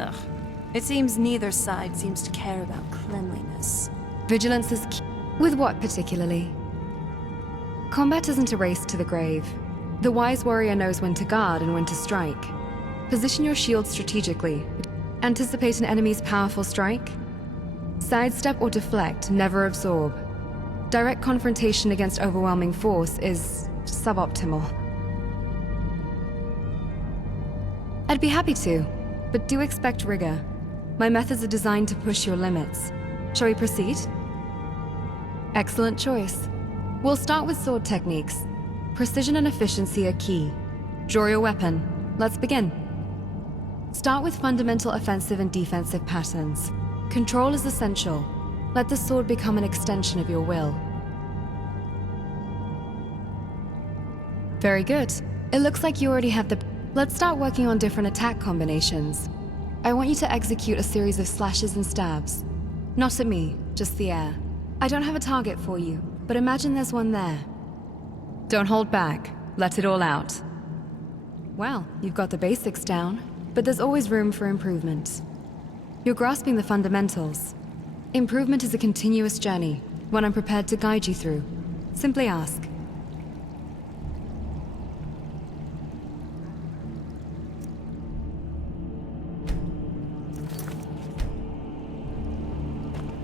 Ugh. It seems neither side seems to care about cleanliness. Vigilance is key. With what particularly? Combat isn't a race to the grave. The wise warrior knows when to guard and when to strike. Position your shield strategically. Anticipate an enemy's powerful strike. Sidestep or deflect, never absorb. Direct confrontation against overwhelming force is suboptimal. I'd be happy to, but do expect rigor. My methods are designed to push your limits. Shall we proceed? Excellent choice. We'll start with sword techniques. Precision and efficiency are key. Draw your weapon. Let's begin. Start with fundamental offensive and defensive patterns. Control is essential. Let the sword become an extension of your will. Very good. It looks like you already have the... Let's start working on different attack combinations. I want you to execute a series of slashes and stabs. Not at me, just the air. I don't have a target for you, but imagine there's one there. Don't hold back. Let it all out. Well, you've got the basics down, but there's always room for improvement. You're grasping the fundamentals. Improvement is a continuous journey, one I'm prepared to guide you through. Simply ask.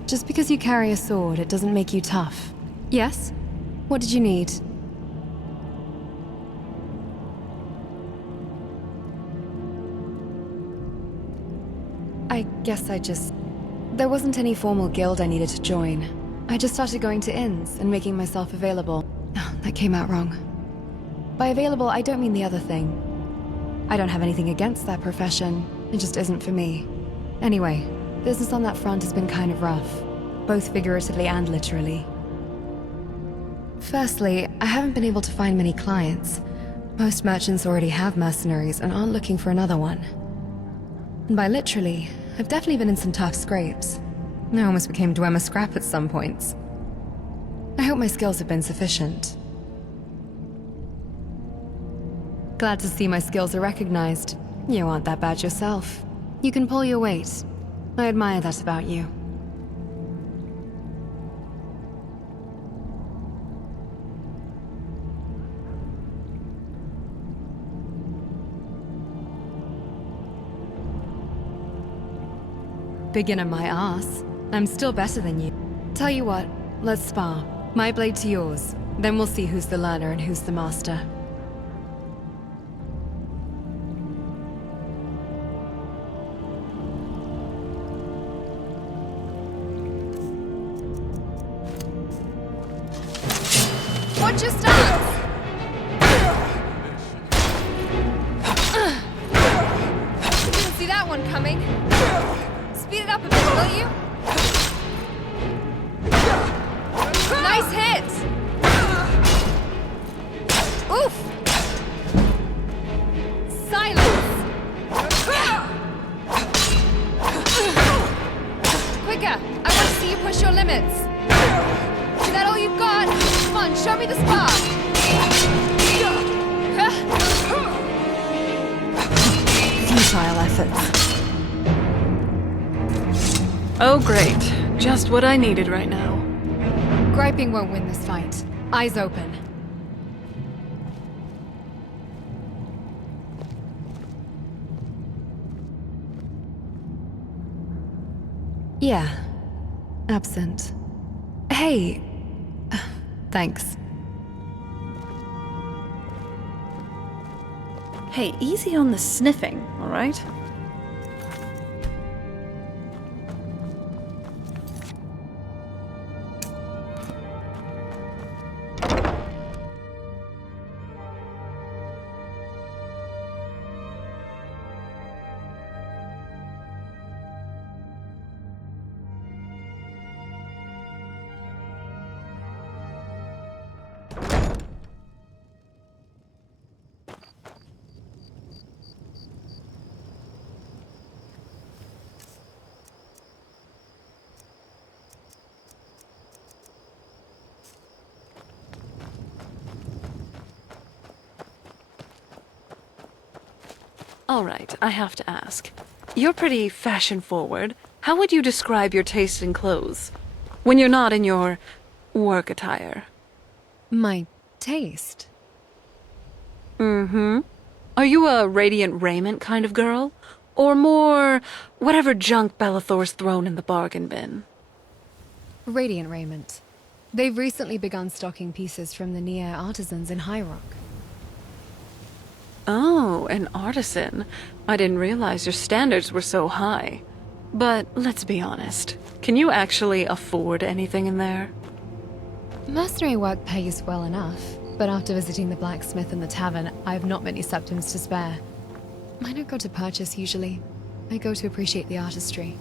Just because you carry a sword, it doesn't make you tough. Yes? What did you need? I guess there wasn't any formal guild I needed to join. I just started going to inns and making myself available. Oh, that came out wrong. By available, I don't mean the other thing. I don't have anything against that profession. It just isn't for me. Anyway, business on that front has been kind of rough, both figuratively and literally. Firstly, I haven't been able to find many clients. Most merchants already have mercenaries and aren't looking for another one. And by literally, I've definitely been in some tough scrapes. I almost became Dwemer Scrap at some points. I hope my skills have been sufficient. Glad to see my skills are recognized. You aren't that bad yourself. You can pull your weight. I admire that about you. Beginner my ass. I'm still better than you. Tell you what, let's spar. My blade to yours. Then we'll see who's the learner and who's the master. Watch your stance! Didn't see that one coming. Speed it up a bit, will you? Nice hit! Oof! Silence! Quicker! I want to see you push your limits. Is that all you've got? Come on, show me the spark! Futile efforts. Oh great. Just what I needed right now. Griping won't win this fight. Eyes open. Yeah. Absent. Hey. Thanks. Hey, easy on the sniffing, all right? All right, I have to ask. you're pretty fashion-forward. How would you describe your taste in clothes? When you're not in your work attire? My taste? Mm-hmm. Are you a radiant raiment kind of girl? Or more whatever junk Bellathor's thrown in the bargain bin? Radiant raiment. They've recently begun stocking pieces from the Nier artisans in High Rock. Oh, an artisan. I didn't realize your standards were so high. But let's be honest. Can you actually afford anything in there? Mercenary work pays well enough, but after visiting the blacksmith and the tavern, I have not many septims to spare. I don't go to purchase usually. I go to appreciate the artistry.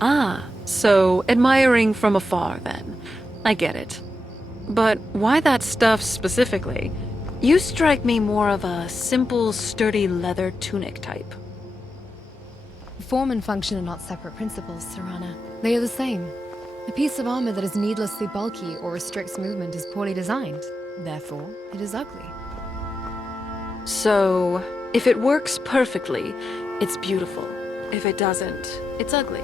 Ah, so admiring from afar then. I get it. But why that stuff specifically? You strike me more of a simple, sturdy leather tunic type. Form and function are not separate principles, Serana. They are the same. A piece of armor that is needlessly bulky or restricts movement is poorly designed. Therefore, it is ugly. So, if it works perfectly, it's beautiful. If it doesn't, it's ugly.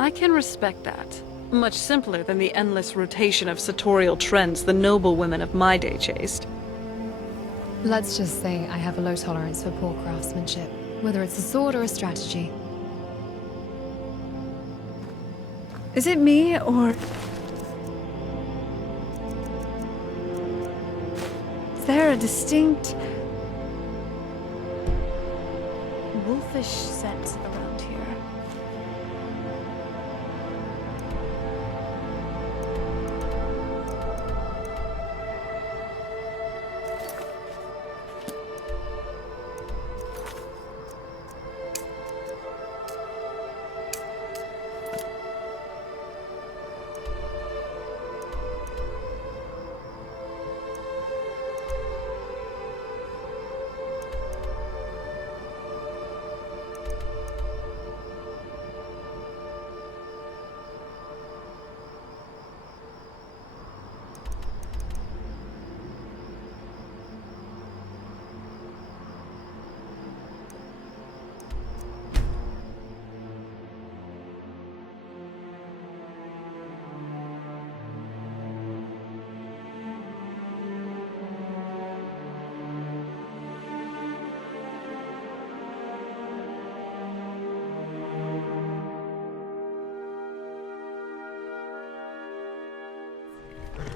I can respect that. Much simpler than the endless rotation of sartorial trends the noble women of my day chased. Let's just say I have a low tolerance for poor craftsmanship, whether it's a sword or a strategy. Is it me, or... is there a distinct... wolfish scent around here?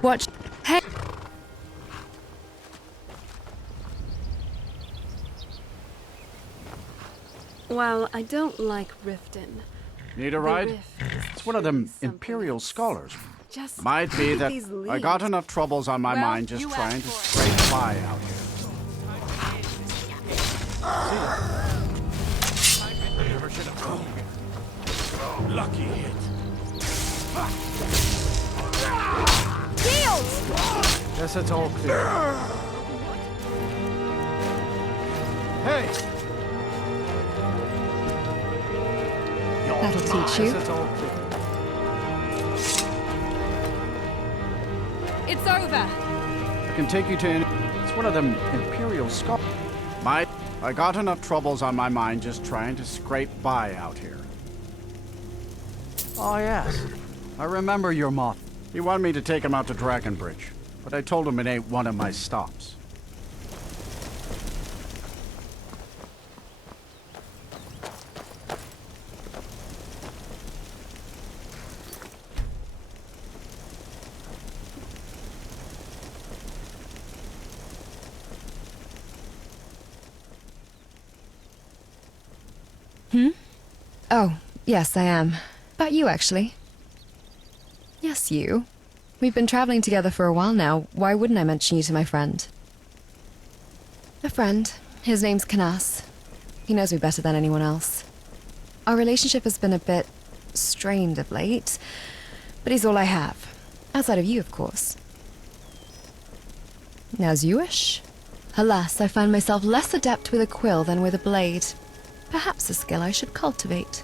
Watch. Hey! Well, I don't like Riften. Need a ride? It's one of them Imperial scholars. Might be that I got enough troubles on my mind just trying to scrape by out here. Lucky hit. Guess it's all clear. Hey! That'll teach you. Guess it's all clear. It's over! I can take you to it's one of them Imperial scholars. I got enough troubles on my mind just trying to scrape by out here. Oh yes, I remember your moth. He wanted me to take him out to Dragonbridge, but I told him it ain't one of my stops. Oh, yes, I am. About you, actually. Yes, you. We've been traveling together for a while now. Why wouldn't I mention you to my friend? A friend. His name's Canas. He knows me better than anyone else. Our relationship has been a bit strained of late, but he's all I have. Outside of you, of course. As you wish. Alas, I find myself less adept with a quill than with a blade. Perhaps a skill I should cultivate.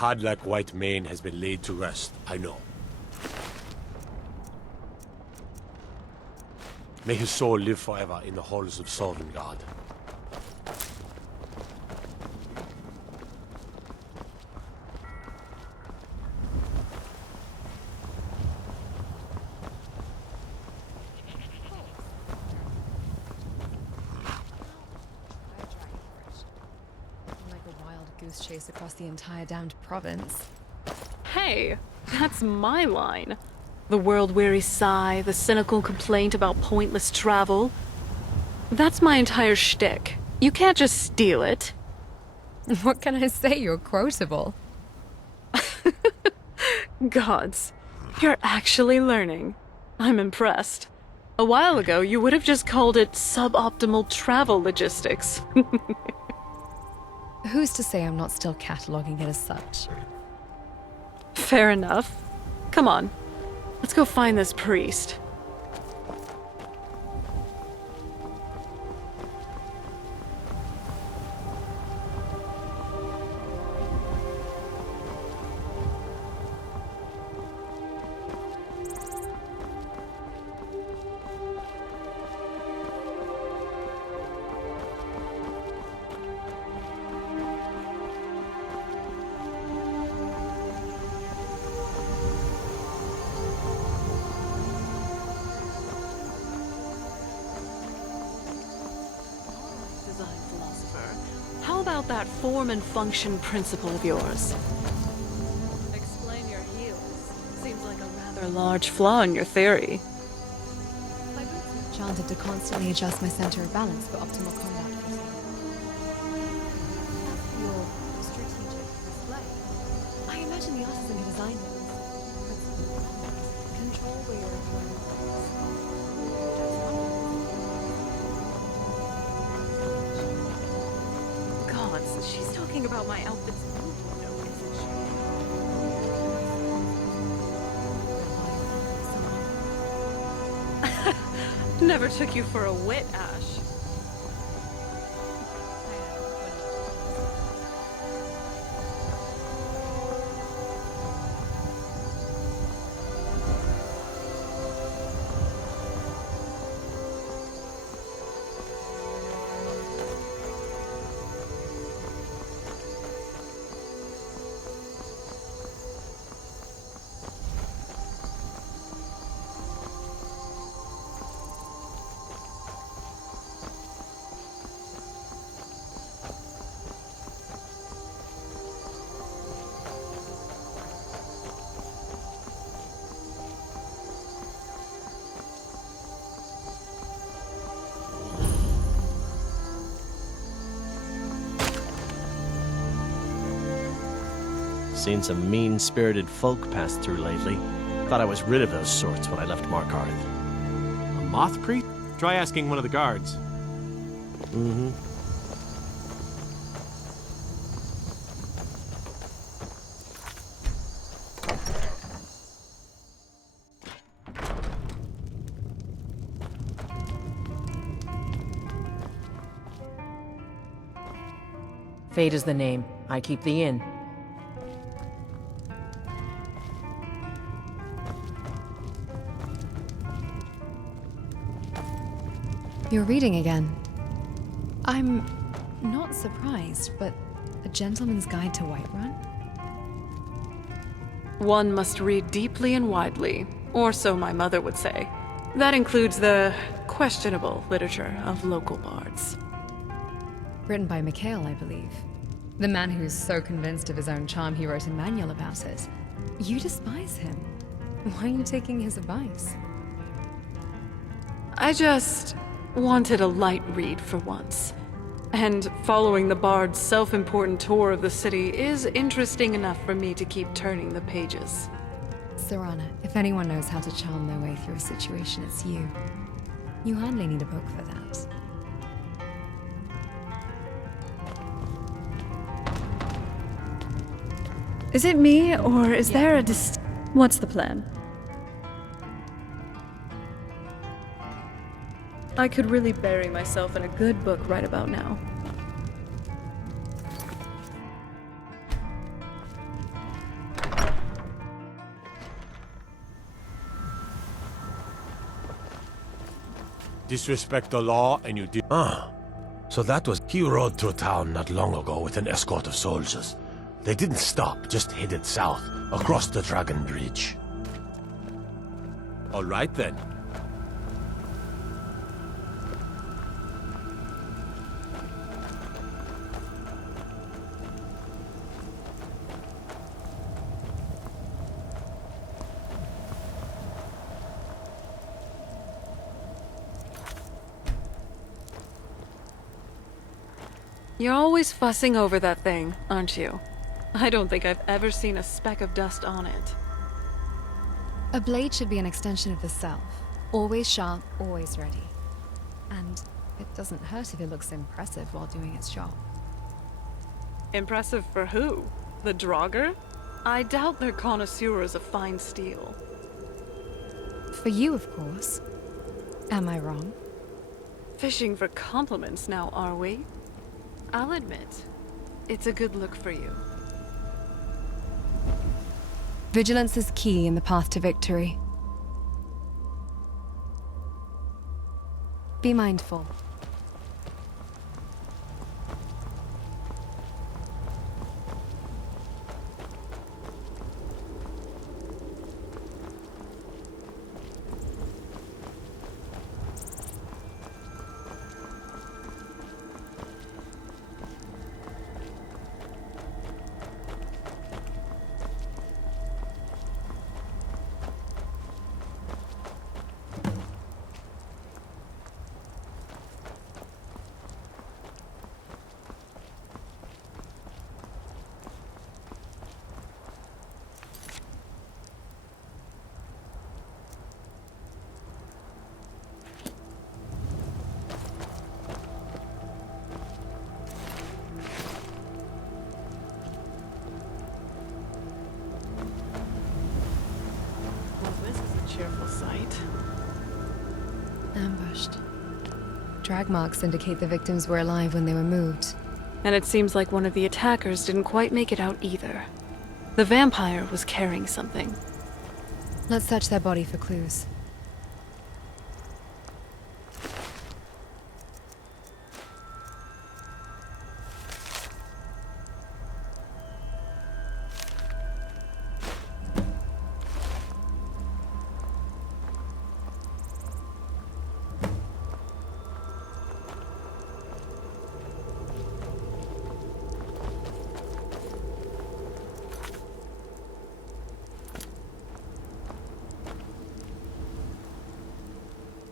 cod-like white mane has been laid to rest, I know. May his soul live forever in the halls of Sovngarde. Like a wild goose chase across the entire damned province. Hey, that's my line. The world-weary sigh, the cynical complaint about pointless travel. That's my entire shtick. You can't just steal it. What can I say? You're quotable. Gods, you're actually learning. I'm impressed. A while ago, you would have just called it suboptimal travel logistics. Who's to say I'm not still cataloging it as such? Fair enough. Come on, let's go find this priest. Design philosopher, how about that form and function principle of yours? Explain your heels. Seems like a rather large flaw in your theory. My boots are enchanted to constantly adjust my center of balance for optimal combat footing. Your strategic display. I imagine the artisan who designed those. Control where you're Gods, she's talking about my outfit's movement, though, isn't she? Never took you for a wit, Ash. Seen some mean-spirited folk pass through lately. Thought I was rid of those sorts when I left Markarth. A moth priest? Try asking one of the guards. Mm-hmm. Fate is the name. I keep the inn. You're reading again. I'm not surprised, but A Gentleman's Guide to Whiterun? One must read deeply and widely, or so my mother would say. That includes the questionable literature of local bards. Written by Mikhail, I believe. The man who's so convinced of his own charm he wrote a manual about it. You despise him. Why are you taking his advice? I just wanted a light read for once. And following the bard's self-important tour of the city is interesting enough for me to keep turning the pages. Serana, if anyone knows how to charm their way through a situation, it's you. You hardly need a book for that. Is it me, or is there a What's the plan? I could really bury myself in a good book right about now. disrespect the law and you did. Ah, so that was... He rode through town not long ago with an escort of soldiers. They didn't stop, just headed south, across the Dragon Bridge. All right then. You're always fussing over that thing, aren't you? I don't think I've ever seen a speck of dust on it. A blade should be an extension of the self. Always sharp, always ready. And it doesn't hurt if it looks impressive while doing its job. Impressive for who? The Draugr? I doubt they're connoisseurs of fine steel. For you, of course. Am I wrong? Fishing for compliments now, are we? I'll admit, it's a good look for you. Vigilance is key in the path to victory. Be mindful. Well, this is a cheerful sight. Ambushed. Drag marks indicate the victims were alive when they were moved. And it seems like one of the attackers didn't quite make it out either. The vampire was carrying something. Let's search their body for clues.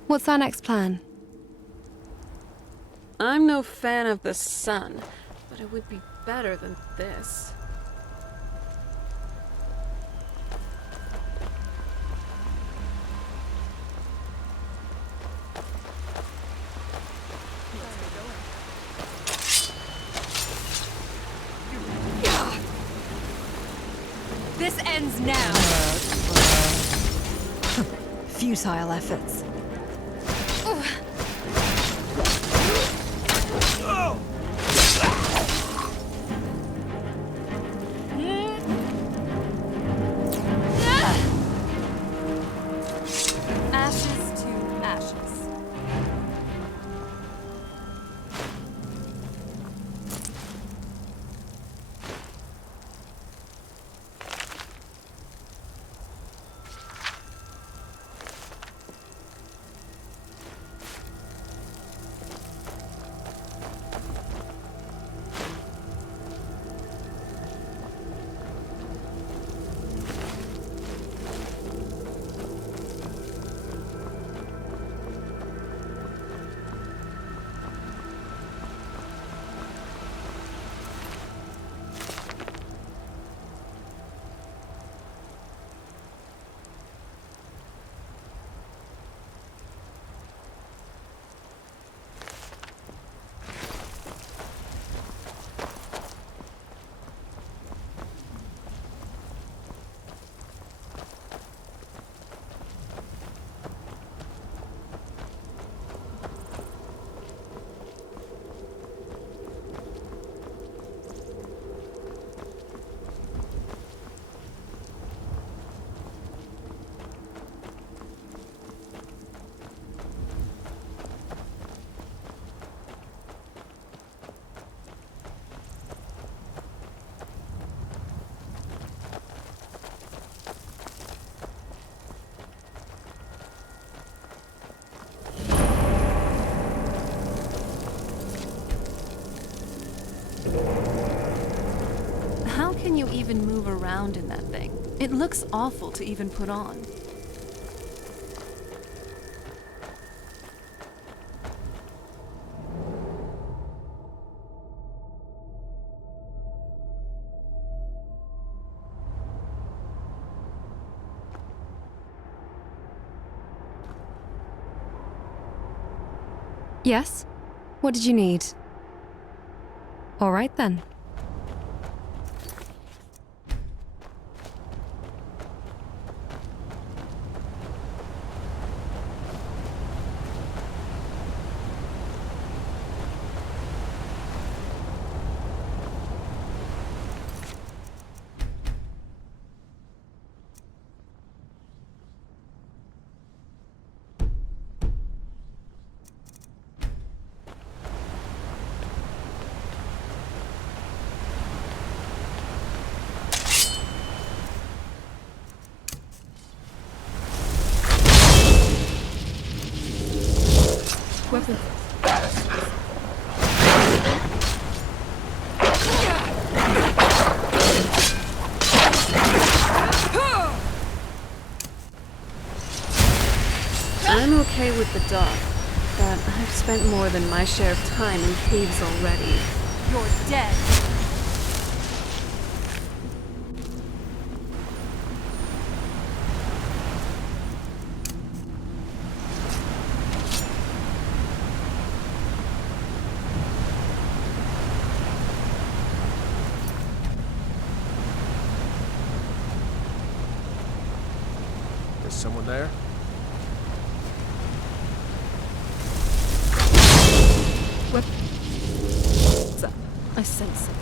What's our next plan? I'm no fan of the sun, but it would be better than this. This ends now! Futile efforts. Ashes to ashes. even move around in that thing. It looks awful to even put on. Yes? What did you need? All right then. Weapon. I'm okay with the dog, but I've spent more than my share of time in caves already. You're dead. Is someone there? What's up? I sense it.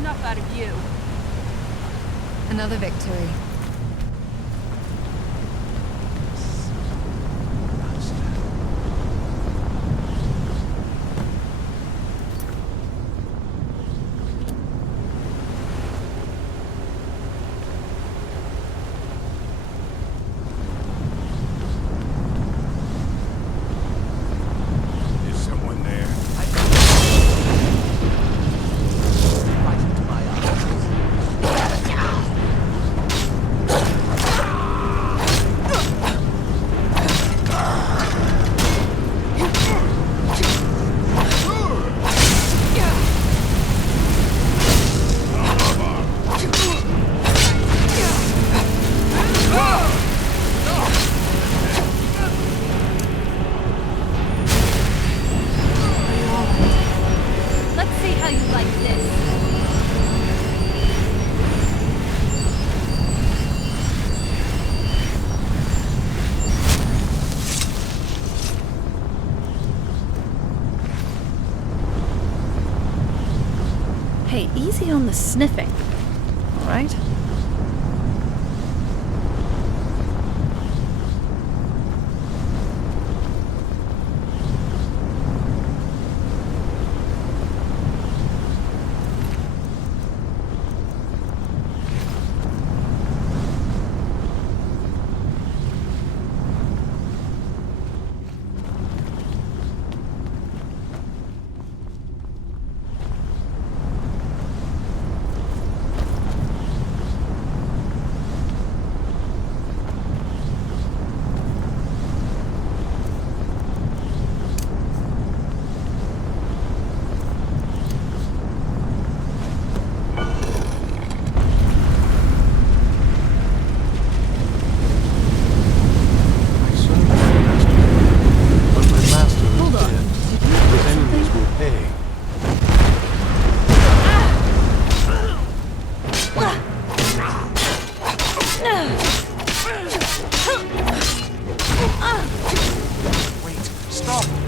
Enough out of you. Another victory. Is someone there? Let's see how you like this. Hey, easy on the sniffing, all right?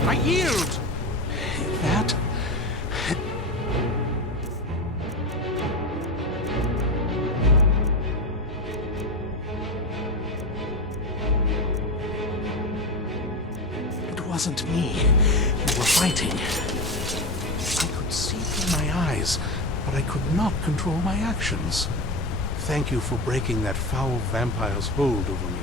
I yield! That... It wasn't me. You were fighting. I could see through my eyes, but I could not control my actions. Thank you for breaking that foul vampire's hold over me.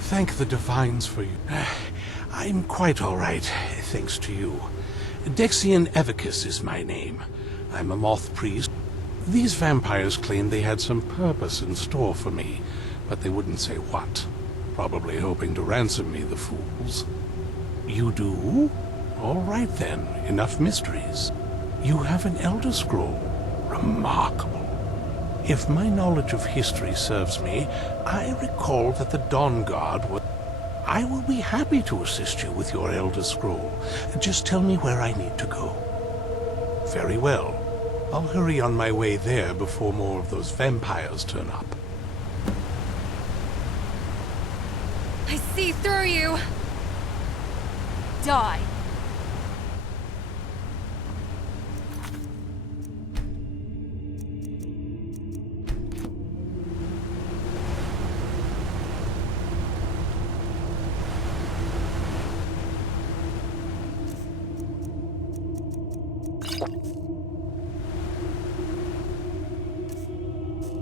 Thank the Divines for you. I'm quite all right, thanks to you. Dexian Evicus is my name. I'm a moth priest. These vampires claimed they had some purpose in store for me, but they wouldn't say what. Probably hoping to ransom me, the fools. You do? All right then, enough mysteries. You have an Elder Scroll. Remarkable. If my knowledge of history serves me, I recall that the Dawn Guard was... I will be happy to assist you with your Elder Scroll. Just tell me where I need to go. Very well. I'll hurry on my way there before more of those vampires turn up. I see through you! Die.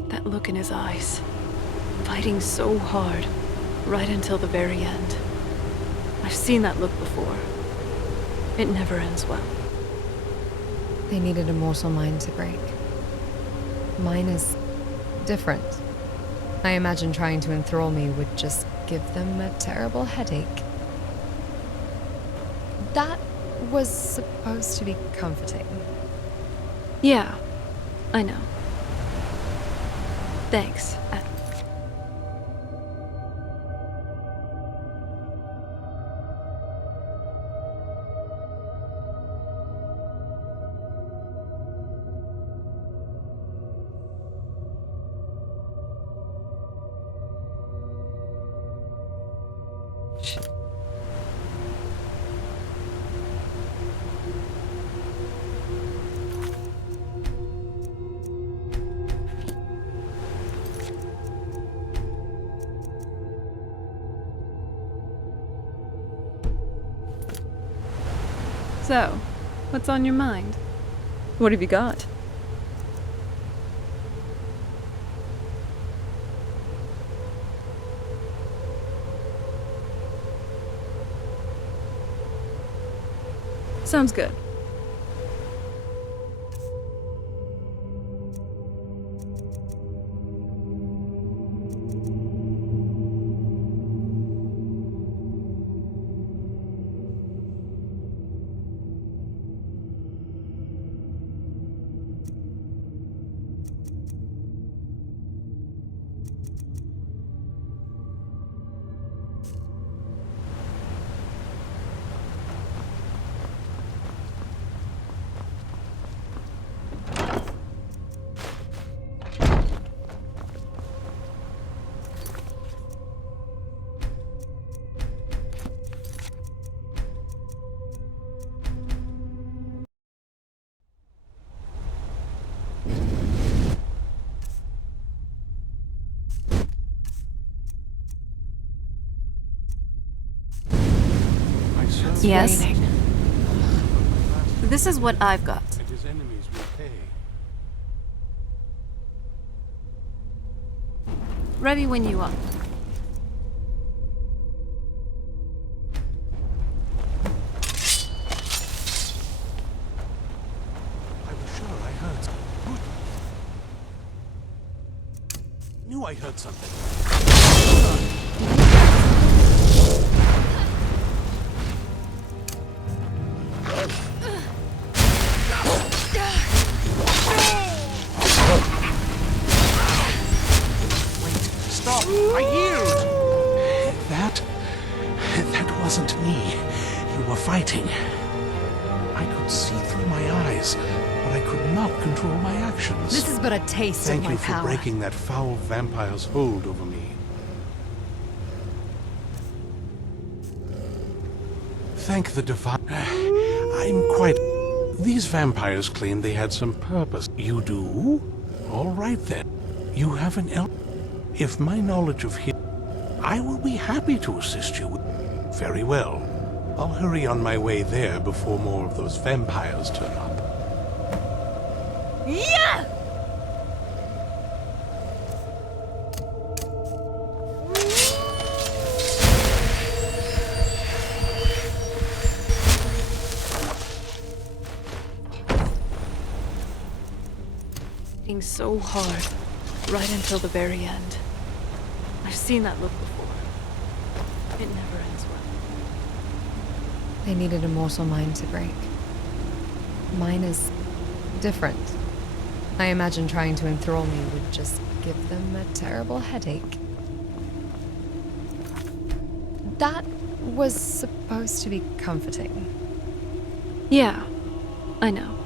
That look in his eyes. Fighting so hard, right until the very end. I've seen that look before. It never ends well. They needed a mortal mind to break. Mine is different. I imagine trying to enthrall me would just give them a terrible headache. That was supposed to be comforting. Yeah, I know. Thanks. So, what's on your mind? What have you got? Sounds good. Yes? This is what I've got. And his enemies will pay. Ready when you are. I was sure I heard... Knew I heard something. Stop! I yield! That wasn't me. You were fighting. I could see through my eyes, but I could not control my actions. This is but a taste Thank of my you for power. breaking that foul vampire's hold over me. Thank the divine... I'm quite... These vampires claim they had some purpose. You do? All right then. You have an If my knowledge of him... I will be happy to assist you. Very well. I'll hurry on my way there before more of those vampires turn up. Yeah! Being so hard, right until the very end. I've seen that look before. It never ends well. They needed a mortal mind to break. Mine is different. I imagine trying to enthrall me would just give them a terrible headache. That was supposed to be comforting. Yeah, I know.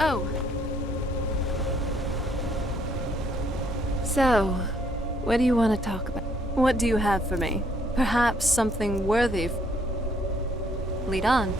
Oh. So, what do you want to talk about? What do you have for me? Perhaps something worthy of... Lead on.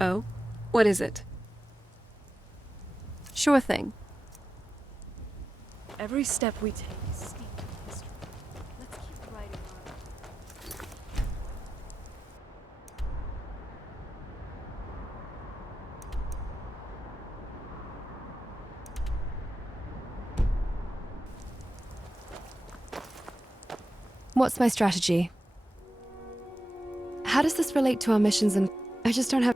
Oh? What is it? Sure thing. Every step we take is steeped in history. Let's keep writing on. What's my strategy? How does this relate to our missions and... I just don't have...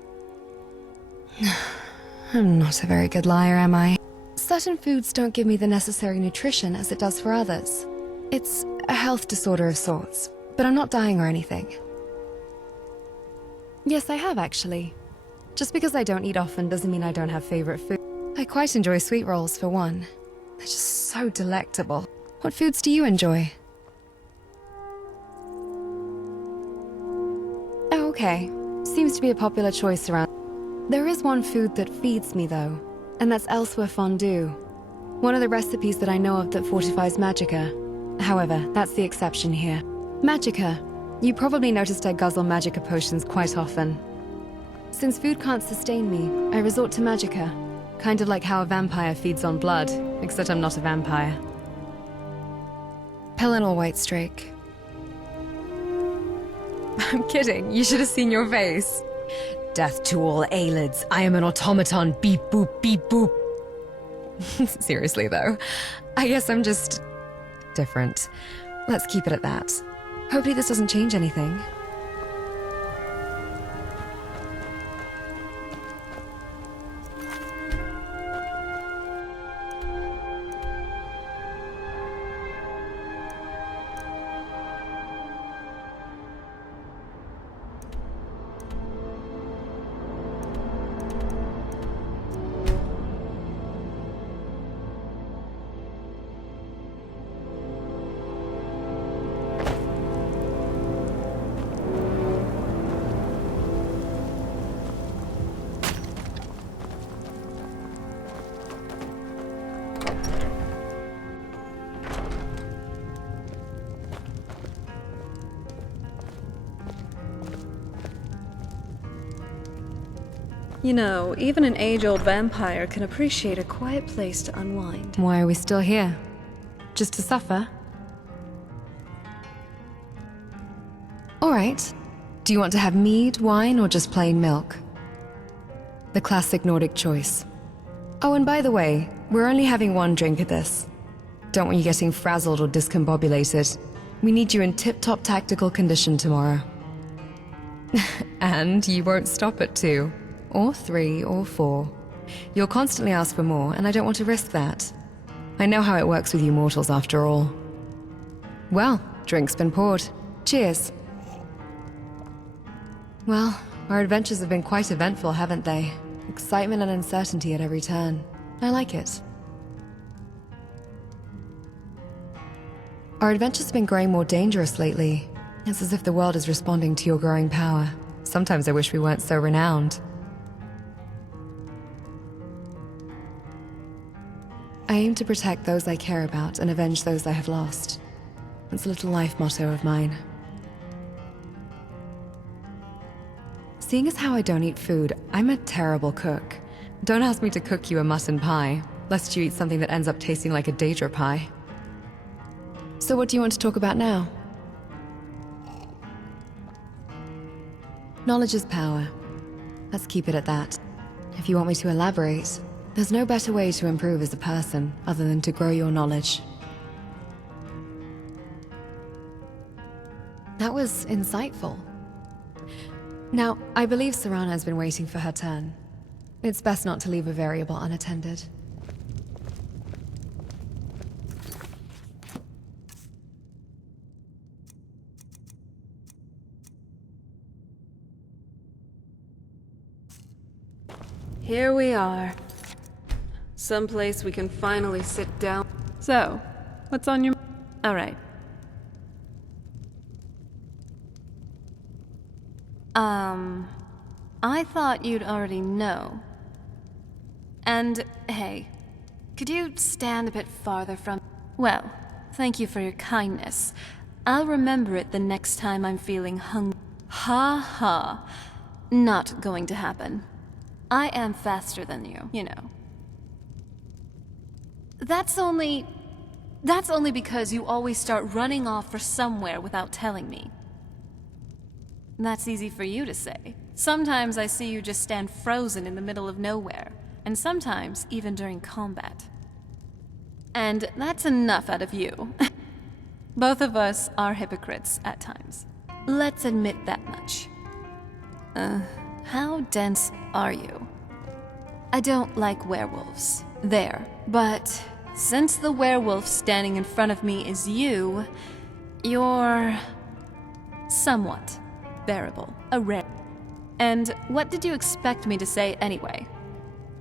I'm not a very good liar, am I? Certain foods don't give me the necessary nutrition as it does for others. It's a health disorder of sorts, but I'm not dying or anything. Yes, I have actually. Just because I don't eat often doesn't mean I don't have favorite food. I quite enjoy sweet rolls for one. They're just so delectable. What foods do you enjoy? Oh, okay. Seems to be a popular choice around. There is one food that feeds me, though, and that's elsewhere fondue. One of the recipes that I know of that fortifies magicka. However, that's the exception here. Magicka. You probably noticed I guzzle magicka potions quite often. Since food can't sustain me, I resort to magicka. Kind of like how a vampire feeds on blood, except I'm not a vampire. Pelennor Whitestrake. I'm kidding, you should have seen your face. Death to all Aelids. I am an automaton. Beep boop, beep boop. Seriously, though. I guess I'm just... different. Let's keep it at that. Hopefully this doesn't change anything. You know, even an age-old vampire can appreciate a quiet place to unwind. Why are we still here? Just to suffer? Alright. Do you want to have mead, wine, or just plain milk? The classic Nordic choice. Oh, and by the way, we're only having one drink of this. Don't want you getting frazzled or discombobulated. We need you in tip-top tactical condition tomorrow. And you won't stop at 2, or 3, or 4. You'll constantly ask for more, and I don't want to risk that. I know how it works with you mortals after all. Well, drink's been poured. Cheers. Well, our adventures have been quite eventful, haven't they? Excitement and uncertainty at every turn. I like it. Our adventures have been growing more dangerous lately. It's as if the world is responding to your growing power. Sometimes I wish we weren't so renowned. I aim to protect those I care about and avenge those I have lost. It's a little life motto of mine. Seeing as how I don't eat food, I'm a terrible cook. Don't ask me to cook you a mutton pie, lest you eat something that ends up tasting like a Daedra pie. So what do you want to talk about now? Knowledge is power. Let's keep it at that. If you want me to elaborate, there's no better way to improve as a person other than to grow your knowledge. That was insightful. Now, I believe Serana has been waiting for her turn. It's best not to leave a variable unattended. Here we are. Someplace we can finally sit down. So, what's on your... All right. I thought you'd already know. And, hey, could you stand a bit farther from... Well, thank you for your kindness. I'll remember it the next time I'm feeling hungry. Ha ha. Not going to happen. I am faster than you, you know. That's only because you always start running off for somewhere without telling me. That's easy for you to say. Sometimes I see you just stand frozen in the middle of nowhere, and sometimes even during combat. And that's enough out of you. Both of us are hypocrites at times. Let's admit that much. How dense are you? I don't like werewolves. There. But since the werewolf standing in front of me is you, you're... somewhat bearable. A rare... And what did you expect me to say anyway?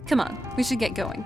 Come on, we should get going.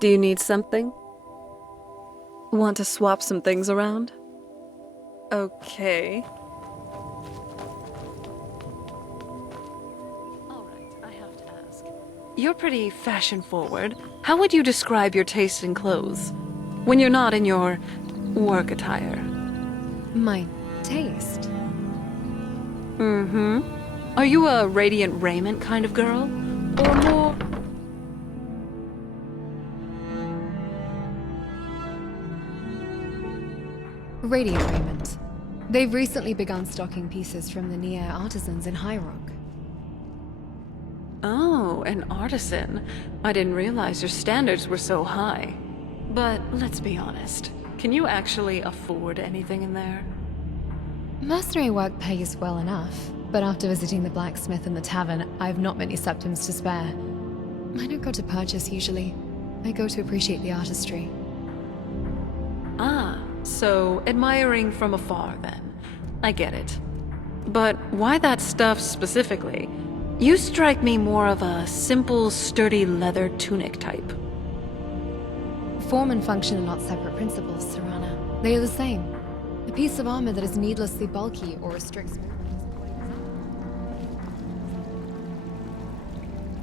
Do you need something? Want to swap some things around? Okay. Alright, I have to ask. You're pretty fashion-forward. How would you describe your taste in clothes? When you're not in your work attire? My taste? Mm-hmm. Are you a radiant raiment kind of girl? Or more... Radiant raiment. They've recently begun stocking pieces from the Nier artisans in High Rock. Oh, an artisan. I didn't realize your standards were so high. But let's be honest. Can you actually afford anything in there? Mercenary work pays well enough, but after visiting the blacksmith and the tavern, I have not many septims to spare. I don't go to purchase usually. I go to appreciate the artistry. Ah, so admiring from afar then. I get it. But why that stuff specifically? You strike me more of a simple, sturdy leather tunic type. Form and function are not separate principles, Serana. They are the same. A piece of armor that is needlessly bulky or restricts movement.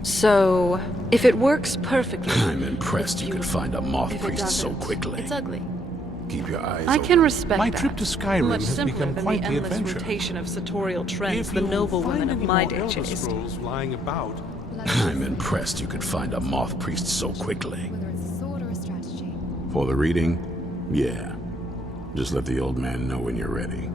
So, if it works perfectly... I'm impressed you could find a moth If it priest so doesn't, quickly. It's ugly. Keep your eyes I open. can respect My that. trip to Skyrim Much has simpler become than quite the the endless adventure. rotation of sartorial trends If the you noble find women of any my more day Elder chased. Scrolls lying about, I'm impressed you could find a moth priest so quickly. Whether it's a sword or a strategy. For the reading? Yeah. Just let the old man know when you're ready.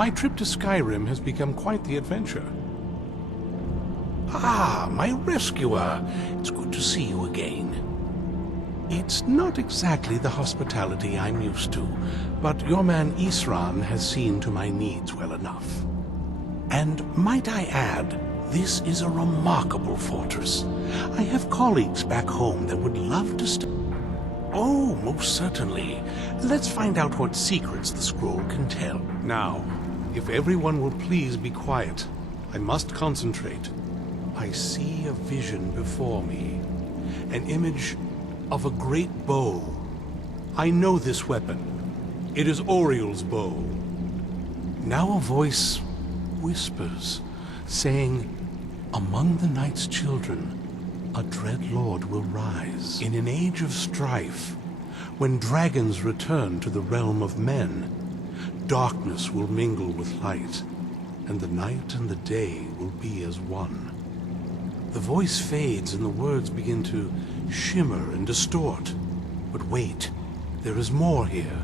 my trip to Skyrim has become quite the adventure. Ah, my rescuer. It's good to see you again. It's not exactly the hospitality I'm used to, but your man Isran has seen to my needs well enough. And might I add, this is a remarkable fortress. I have colleagues back home that would love to Oh, most certainly. Let's find out what secrets the scroll can tell. Now, if everyone will please be quiet, I must concentrate. I see a vision before me, an image of a great bow. I know this weapon. It is Oriel's bow. Now a voice whispers, saying, among the night's children, a dread lord will rise. In an age of strife, when dragons return to the realm of men, darkness will mingle with light, and the night and the day will be as one. The voice fades and the words begin to shimmer and distort. But wait, there is more here.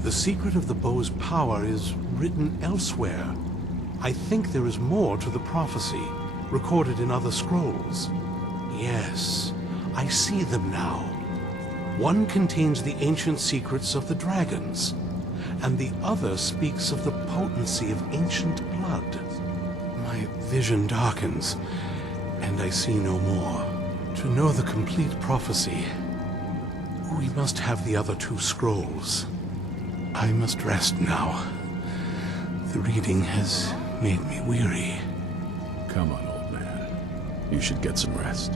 The secret of the bow's power is written elsewhere. I think there is more to the prophecy, recorded in other scrolls. Yes, I see them now. One contains the ancient secrets of the dragons, and the other speaks of the potency of ancient blood. My vision darkens, and I see no more. To know the complete prophecy, we must have the other two scrolls. I must rest now. The reading has made me weary. Come on, old man. You should get some rest.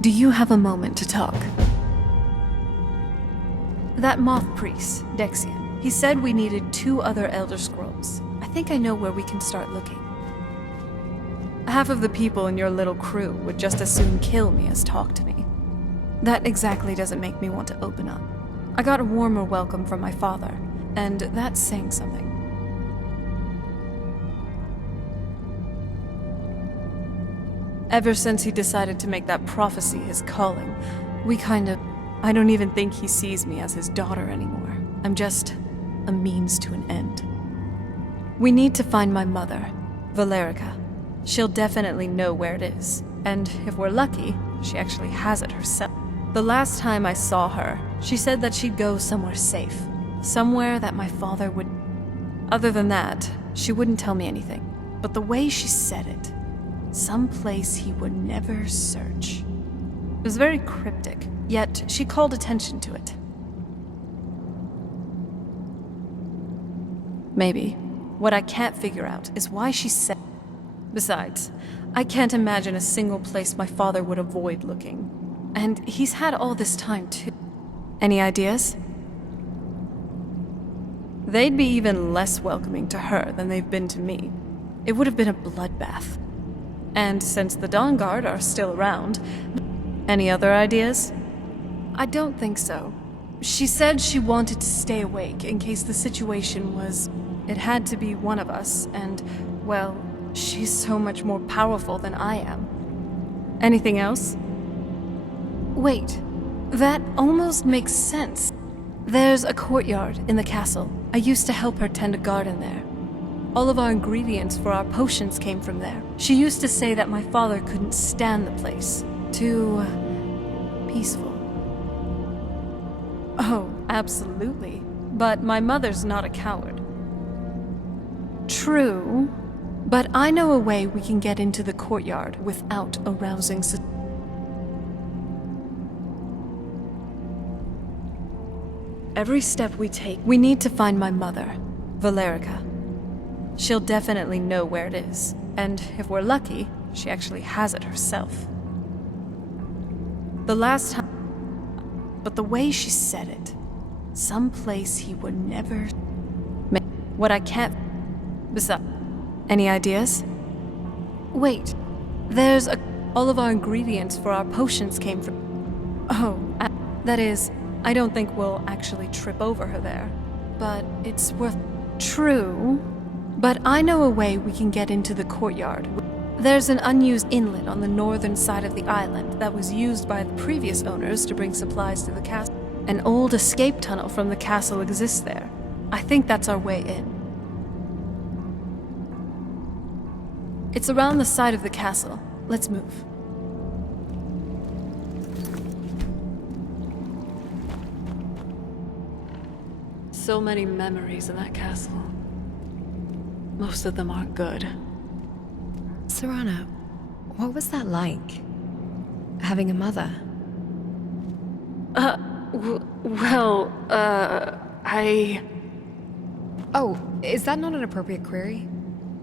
Do you have a moment to talk? That moth priest, Dexian, he said we needed 2 other Elder Scrolls. I think I know where we can start looking. Half of the people in your little crew would just as soon kill me as talk to me. That exactly doesn't make me want to open up. I got a warmer welcome from my father, and that's saying something. Ever since he decided to make that prophecy his calling, I don't even think he sees me as his daughter anymore. I'm just a means to an end. We need to find my mother, Valerica. She'll definitely know where it is, and if we're lucky, she actually has it herself. The last time I saw her, she said that she'd go somewhere safe, somewhere that my father would... Other than that, she wouldn't tell me anything, but the way she said it, someplace he would never search. It was very cryptic, yet she called attention to it. Maybe. What I can't figure out is why she said... Besides, I can't imagine a single place my father would avoid looking. And he's had all this time, too. Any ideas? They'd be even less welcoming to her than they've been to me. It would have been a bloodbath. And since the Dawn Guard are still around, any other ideas? I don't think so. She said she wanted to stay awake in case the situation was... It had to be one of us, and, well, she's so much more powerful than I am. Anything else? Wait, that almost makes sense. There's a courtyard in the castle. I used to help her tend a garden there. All of our ingredients for our potions came from there. She used to say that my father couldn't stand the place. Too... peaceful. Oh, absolutely. But my mother's not a coward. True, but I know a way we can get into the courtyard without arousing Every step we take, we need to find my mother, Valerica. She'll definitely know where it is, and if we're lucky, she actually has it herself. The last time... But the way she said it, someplace he would never... What I can't... Besides, any ideas? Wait, there's a... All of our ingredients for our potions came from... Oh, that is, I don't think we'll actually trip over her there. But it's worth... True, but I know a way we can get into the courtyard. There's an unused inlet on the northern side of the island that was used by the previous owners to bring supplies to the castle. An old escape tunnel from the castle exists there. I think that's our way in. It's around the side of the castle. Let's move. So many memories in that castle. Most of them aren't good. Serana, what was that like? Having a mother? I... Oh, is that not an appropriate query?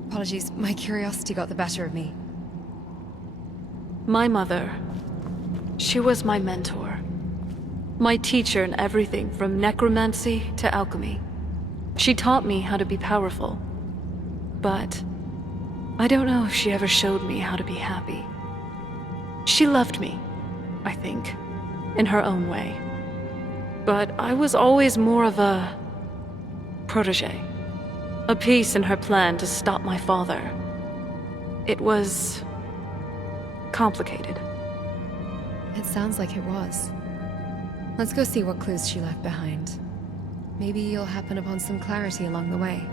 Apologies, my curiosity got the better of me. My mother, she was my mentor. My teacher in everything from necromancy to alchemy. She taught me how to be powerful. But I don't know if she ever showed me how to be happy. She loved me, I think, in her own way. But I was always more of a protege. A piece in her plan to stop my father. It was complicated. It sounds like it was. Let's go see what clues she left behind. Maybe you'll happen upon some clarity along the way.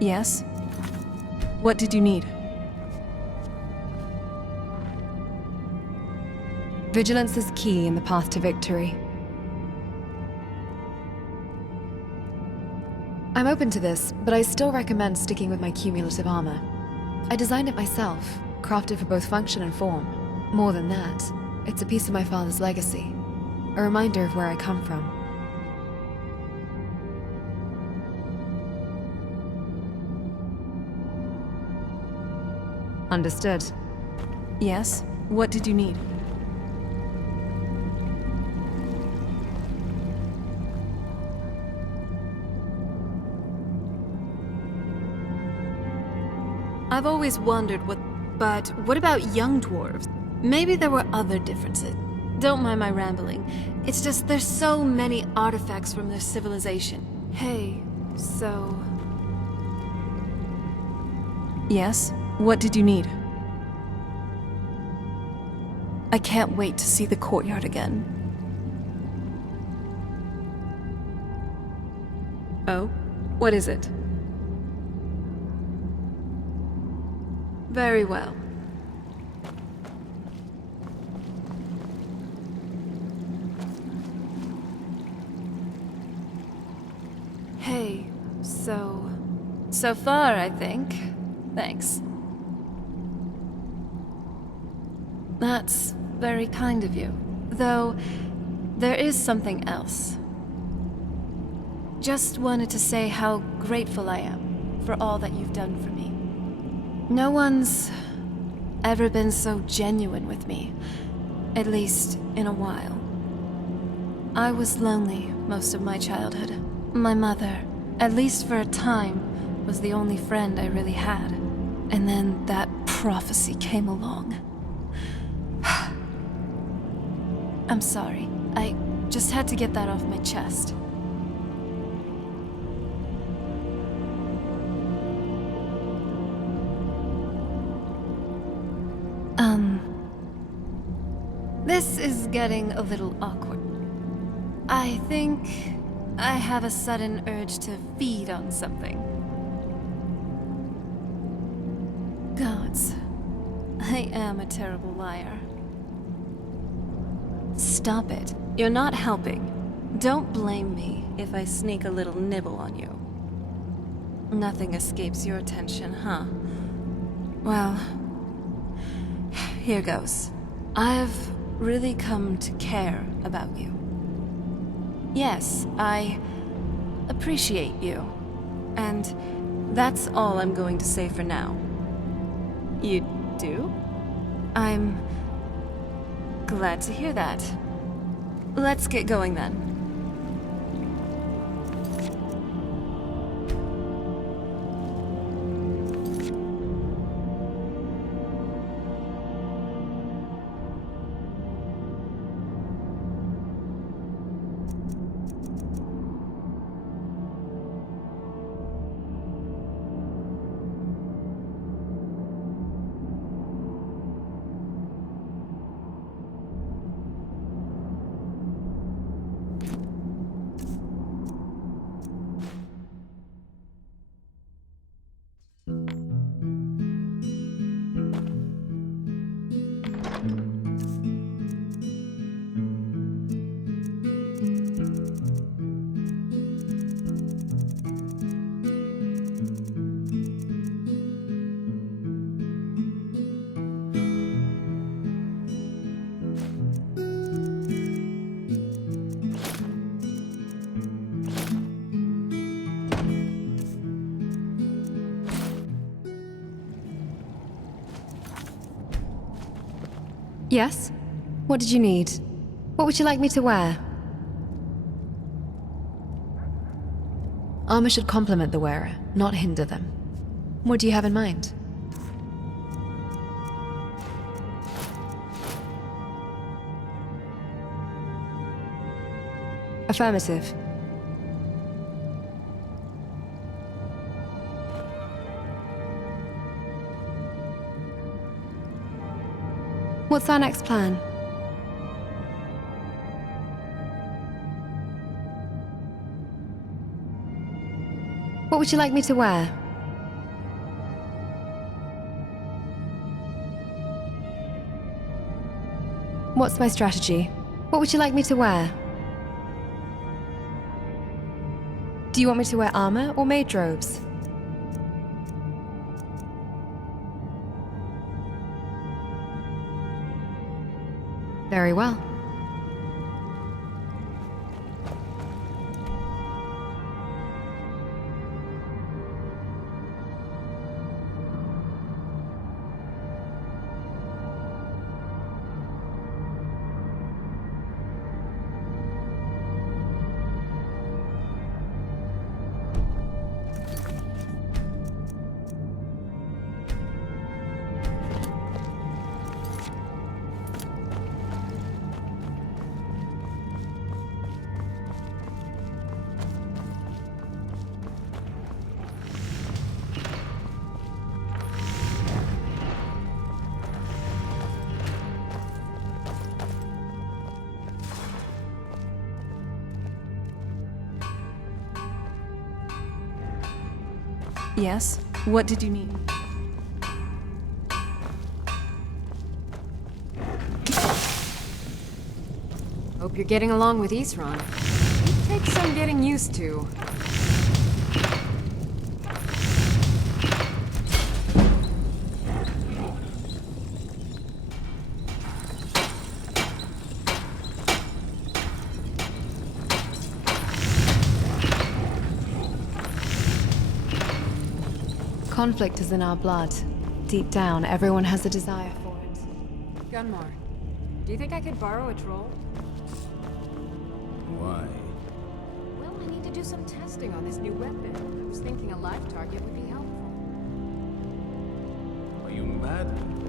Yes? What did you need? Vigilance is key in the path to victory. I'm open to this, but I still recommend sticking with my cumulative armor. I designed it myself, crafted for both function and form. More than that, it's a piece of my father's legacy, a reminder of where I come from. Understood. Yes? What did you need? I've always wondered but what about young dwarves? Maybe there were other differences. Don't mind my rambling. It's just there's so many artifacts from their civilization. Hey, so... Yes? What did you need? I can't wait to see the courtyard again. Oh? What is it? Very well. Hey, so far, I think. Thanks. That's very kind of you. Though, there is something else. just wanted to say how grateful I am for all that you've done for me. No one's ever been so genuine with me, at least in a while. I was lonely most of my childhood. My mother, at least for a time, was the only friend I really had. And then that prophecy came along. I'm sorry. I just had to get that off my chest. This is getting a little awkward. I think I have a sudden urge to feed on something. Gods, I am a terrible liar. Stop it. You're not helping. Don't blame me if I sneak a little nibble on you. Nothing escapes your attention, huh? Well, here goes. I've really come to care about you. Yes, I appreciate you. And that's all I'm going to say for now. You do? I'm glad to hear that. Let's get going then. Yes? What did you need? What would you like me to wear? Armor should complement the wearer, not hinder them. What do you have in mind? Affirmative. What's our next plan? What would you like me to wear? What's my strategy? What would you like me to wear? Do you want me to wear armor or mage robes? Very well. Yes? What did you need? Hope you're getting along with Isran. It takes some getting used to. Conflict is in our blood. Deep down, everyone has a desire for it. Gunmore, do you think I could borrow a troll? Why? Well, I need to do some testing on this new weapon. I was thinking a live target would be helpful. Are you mad?